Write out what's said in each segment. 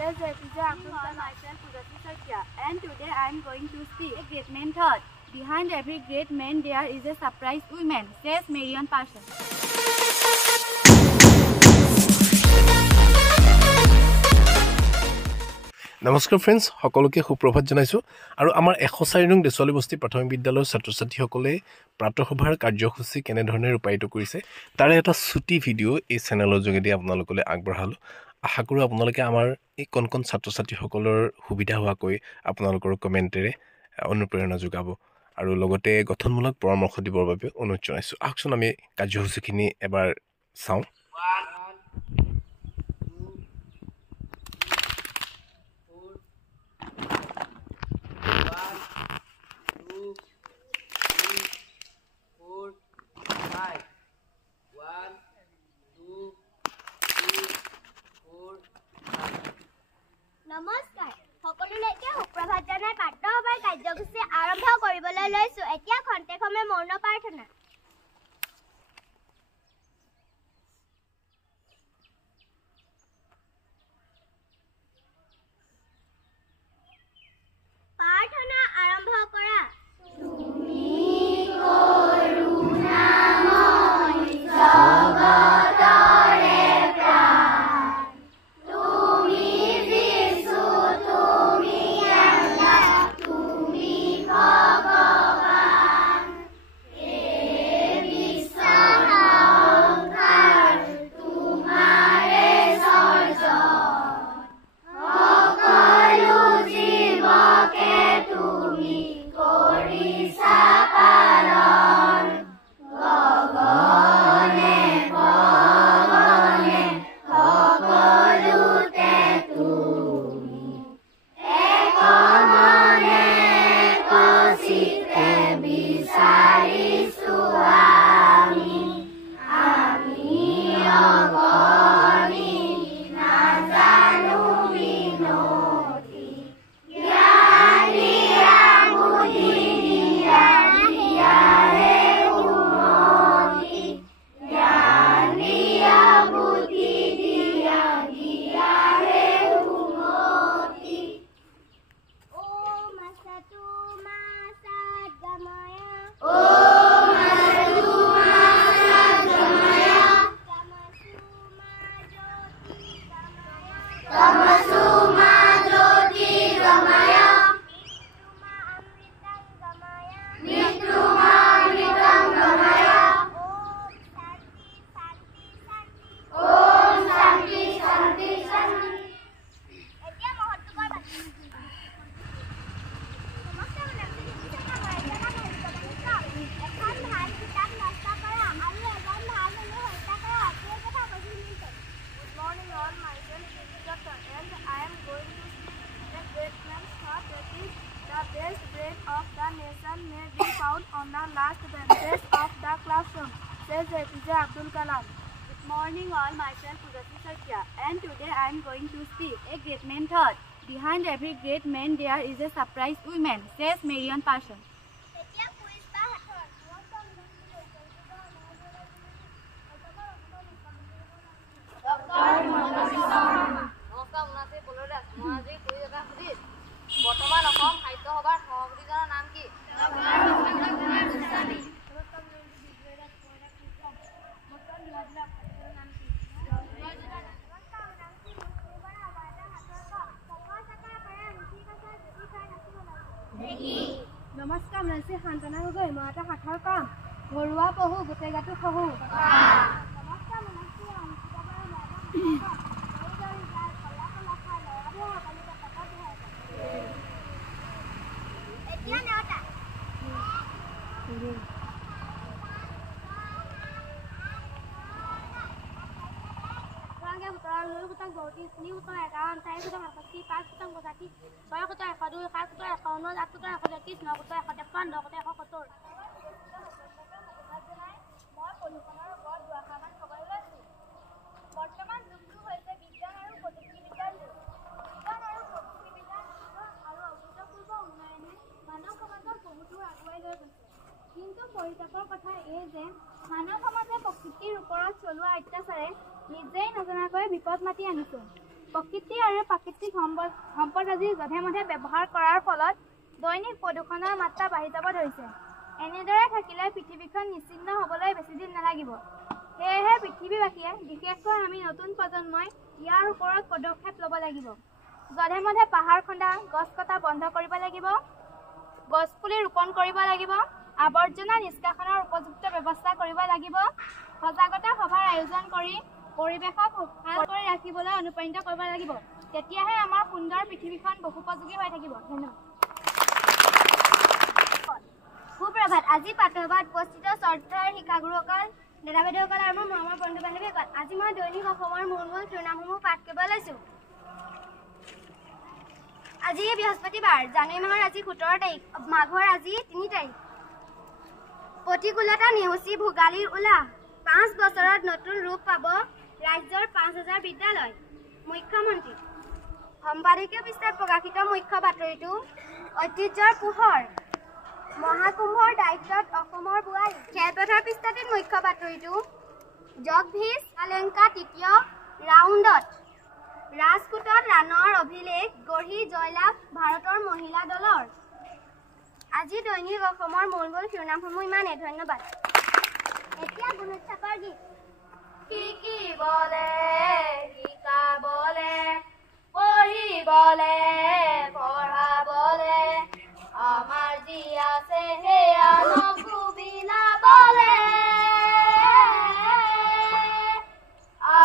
says APJ Abdul Kalam. Myself Udati Satya, and today I am going to speak a great man thought. Behind every great man there is a surprise woman, says Marion Parsons. নমস্কাৰ friends সকলোকে সুপ্ৰভাত জনাইছো আৰু আমাৰ 104 নং দেশৱালী বস্তি প্ৰাথমিক বিদ্যালয়ৰ ছাত্ৰ-ছাত্ৰীসকলে প্ৰাতঃসভাৰ কাৰ্যসূচী কেনে ধৰণে ৰূপায়িত কৰিছে তাৰে এটা ছুটি ভিডিঅ' এই চেনেলৰ যোগেদি আপোনালোকলৈ আগবঢ়ালো আশা কৰো আপোনালোকে আমাৰ এই কোন ছাত্ৰ-ছাত্ৰীসকলৰ সুবিধা হোৱাকৈ আপোনালোকৰ কমেন্টেৰে অনুপ্ৰেৰণা যোগাব আৰু লগতে গঠনমূলক পৰামৰ্শ দিবৰ বাবে অনুৰোধ জনাইছো আহকচোন আমি কাৰ্যসূচীখিনি এবাৰ চাওঁ নমস্কাৰ সকলোলৈকে সুপ্ৰভাত জনাই প্ৰাতঃসভাৰ কাৰ্যসূচী আৰম্ভ কৰিবলৈ লৈছো এতিয়া খন্তেকমে মৌন প্ৰাৰ্থনা প্ৰাৰ্থনা আৰম্ভ কৰা তুমি Karunamay জগতৰে on the last benches of the classroom, says APJ Abdul Kalam. Good morning all, myself Udati Satya, and today I am going to speak a great man thought. Behind every great man there is a surprise woman, says Marion Parsons. বৰ্তমান অসম সাহিত্য সভাৰ সভাপতিজনৰ নাম কি? নমস্কাৰ মই শান্তনা গগৈ মই এটা শাখাৰ কাম ঘৰুৱা পহু গোটেই গাটো খহু বৰ্তমান যুগটো হৈছে বিজ্ঞান আৰু প্ৰযুক্তিবিদ্যাৰ যুগ। বিজ্ঞান আৰু প্ৰযুক্তিবিদ্যাৰ আৰু অভূতপূৰ্ব উন্নয়নে মানৱ সমাজক বহুতো আগুৱাই লৈ গৈছে। কিন্তু পৰিতাপৰ কথা এই যে মানৱ সমাজে প্ৰকৃতিৰ ওপৰত চলোৱা অত্যাচাৰে নিজেই নজনাকৈ বিপদ মাতি আনিছে। প্ৰকৃতি আৰু প্ৰাকৃতিক সম্পদ আজি যধে মধে ব্যৱহাৰ কৰাৰ ফলত দৈনিক প্ৰদূষণৰ মাত্ৰা বাঢ়ি যাব ধৰিছে। এনেদৰে থাকিলে পৃথিৱীখন নিশ্চিন্ন হ'বলৈ বেছি দিন নালাগিব। সেয়েহে পৃথিৱীবাসীয়ে বিশেষকৈ আমি নতুন প্ৰজন্মই ইয়াৰ ওপৰত পদক্ষেপ ল'ব লাগিব। যধে মধে পাহাৰ খন্দা, গছ কটা বন্ধ কৰিব লাগিব, গছপুলি ৰোপণ কৰিব লাগিব, আৱৰ্জনা নিষ্কাশনৰ উপযুক্ত ব্যৱস্থা কৰিব লাগিব, সজাগতা সভাৰ আয়োজন কৰি পৰিৱেশক ভাল কৰি ৰাখিবলৈ অনুপ্ৰাণিত কৰিব লাগিব। তেতিয়াহে আমাৰ সুন্দৰ পৃথিৱীখন বহুপযোগী হৈ থাকিব। ধন্যবাদ। সুপ্ৰভাত। আজি পাঠসভাত উপস্থিত শ্ৰদ্ধাৰ শিক্ষাগুৰুসকল, দাদা বাইদেউসকল আৰু মোৰ মৰমৰ বন্ধু বান্ধৱীসকল, আজি মই দৈনিক অসমৰ মূল শিৰোনামসমূহ পাঠ কৰিব লৈছোঁ। আজি বৃহস্পতিবাৰ, জানুৱাৰী মাহৰ আজি 17 তাৰিখ, মাঘৰ আজি 3 তাৰিখ। প্ৰতিকূলতা নেওচি ভোগালীৰ উলাহ, 5 বছৰত নতুন ৰূপ পাব ৰাজ্যৰ 5000 বিদ্যালয়। মুখ্যমন্ত্ৰী। সম্পাদকীয় পৃষ্ঠাত প্ৰকাশিত মুখ্য বাতৰিটো ঐতিহ্যৰ পোহৰ, মহাকুম্ভৰ দায়িত্বত অসমৰ বোৱাৰী। খেলপথাৰ পৃষ্ঠাটিত মুখ্য বাতৰিটো জগভীৰ শ্ৰীলংকা তৃতীয় ৰাউণ্ডত, ৰাজকোটত ৰানৰ অভিলেখ গঢ়ি জয়লাভ ভাৰতৰ মহিলা দলৰ। আজি দৈনিক অসমৰ মূল শিৰোনামসমূহ ইমানেই। ধন্যবাদ। এতিয়া গুণোৎসৱৰ গীত। শিকিবলে শিকাবলে পঢ়িবলে পঢ়াবলে আমাৰ যি আছে সেয়া নকুবিলাবলে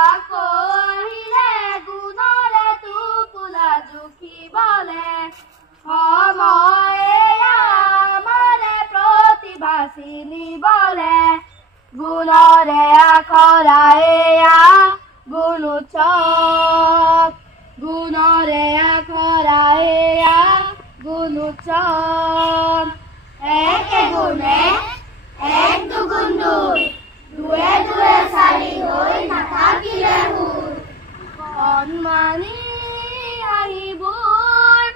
আকৌ আহিলে গুণৰে টোপোলা জুখিবলে সময় আমাৰে প্ৰতিভা চিনিবলে গুণৰে আখৰা এয়া গুণোৎসৱ গুণৰে আখৰা এয়া গুণোৎসৱ একে গুণে এক দুগুণ দুই দুয়ে দুয়ে চাৰি হৈ নাথাকিলে সুৰ কণমানি আহিবোৰ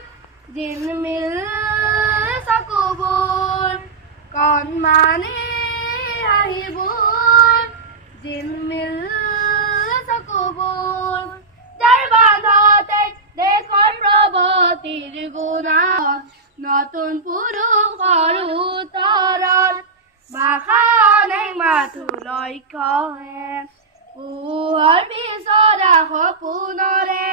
জিলমিল চকুবোৰ কণমানি আহিবোৰ জিলমিল চকুবোৰ যাৰ বান্ধতে দেশৰ প্ৰগতিৰ গুণত নতুন পুৰুষৰ উত্তৰত ভাষা অনেক মাথো লক্ষ্যহে পোহৰ বিচৰা সপোনৰে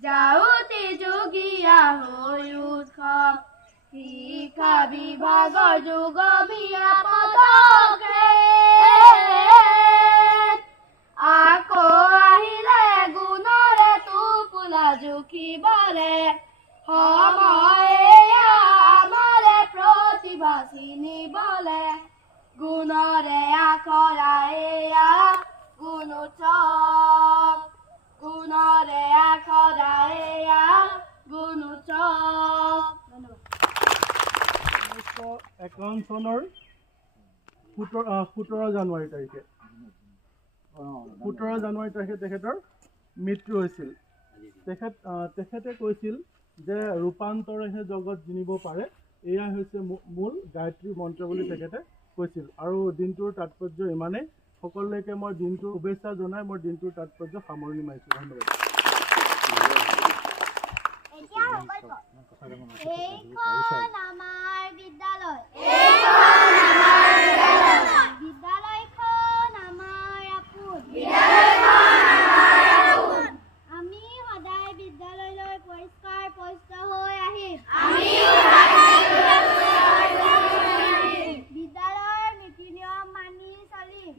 যাওঁতে যোগীয়া হৈ উৎসৱ শিক্ষা বিভাগৰ যুগমীয়া পদক্ষেপ আকৌ আহিলে গুণৰে টোপোলা জুখিবলে সময় আমাৰে প্ৰতিভা চিনিবলে গুণৰে আখৰা এয়া গুণোৎসৱ গুণৰে আখৰা এয়া গুণোৎসৱ। 1951 চনৰ 17 জানুৱাৰী তাৰিখে 17 জানুৱাৰী তাৰিখে তেখেতৰ মৃত্যু হৈছিল। তেখেতে কৈছিল যে ৰূপান্তৰেহে জগত জিনিব পাৰে, এয়া হৈছে মূল গায়ত্ৰী মন্ত্ৰ বুলি তেখেতে কৈছিল। আৰু দিনটোৰ তাৎপৰ্য ইমানেই। সকলোকে মই দিনটোৰ শুভেচ্ছা জনাই মই দিনটোৰ তাৎপৰ্য সামৰণি মাৰিছোঁ। ধন্যবাদ। এইখন আমাৰ বিদ্যালয়, বিদ্যালয়খন আমাৰ আপোন, আমি সদায় বিদ্যালয়লৈ পৰিষ্কাৰ পৰিচ্ছন্ন হৈ আহিম। বিদ্যালয়ৰ নীতি নিয়ম মানি চলিম।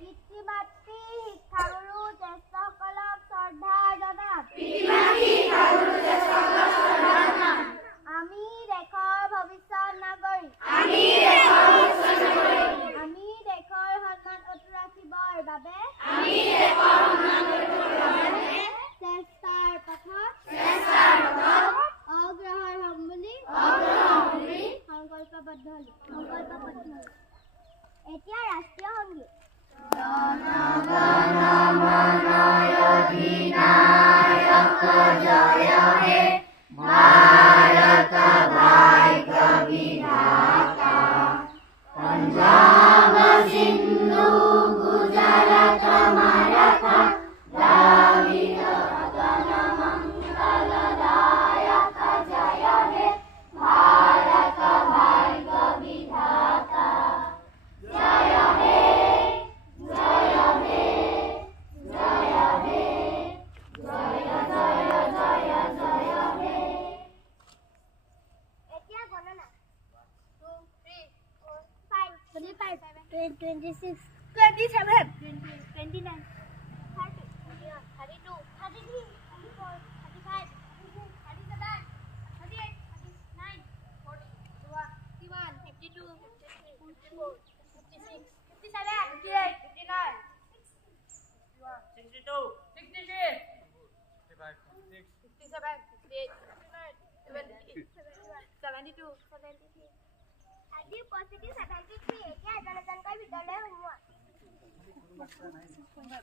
পিতৃ মাতৃ শিক্ষাগুৰু জ্যেষ্ঠসকলক শ্ৰদ্ধা জনাম। আমি দেশৰ ভৱিষ্যত নাগৰিক। আমি দেশৰ সন্মান অটুট ৰাখিবৰ বাবে চেষ্টাৰ পথত অগ্ৰসৰ হ'ম বুলি সংকল্পবদ্ধ হ'লো। এতিয়া ৰাষ্ট্ৰীয় সংগীত। সিন্ধু গুজরাট মারাঠা 26, 27, 29, 30, 31, 32, 33, 34, 35, 36, 37, 38, 39, 40, 41, 52, 53, 54, 56, 57, 58, 59, 62, 66, 67, 68, 69, 70, 72, 73. আজি উপস্থিতি 73 এতিয়া এজন এজনকৈ ভিতৰলৈ সোমোৱা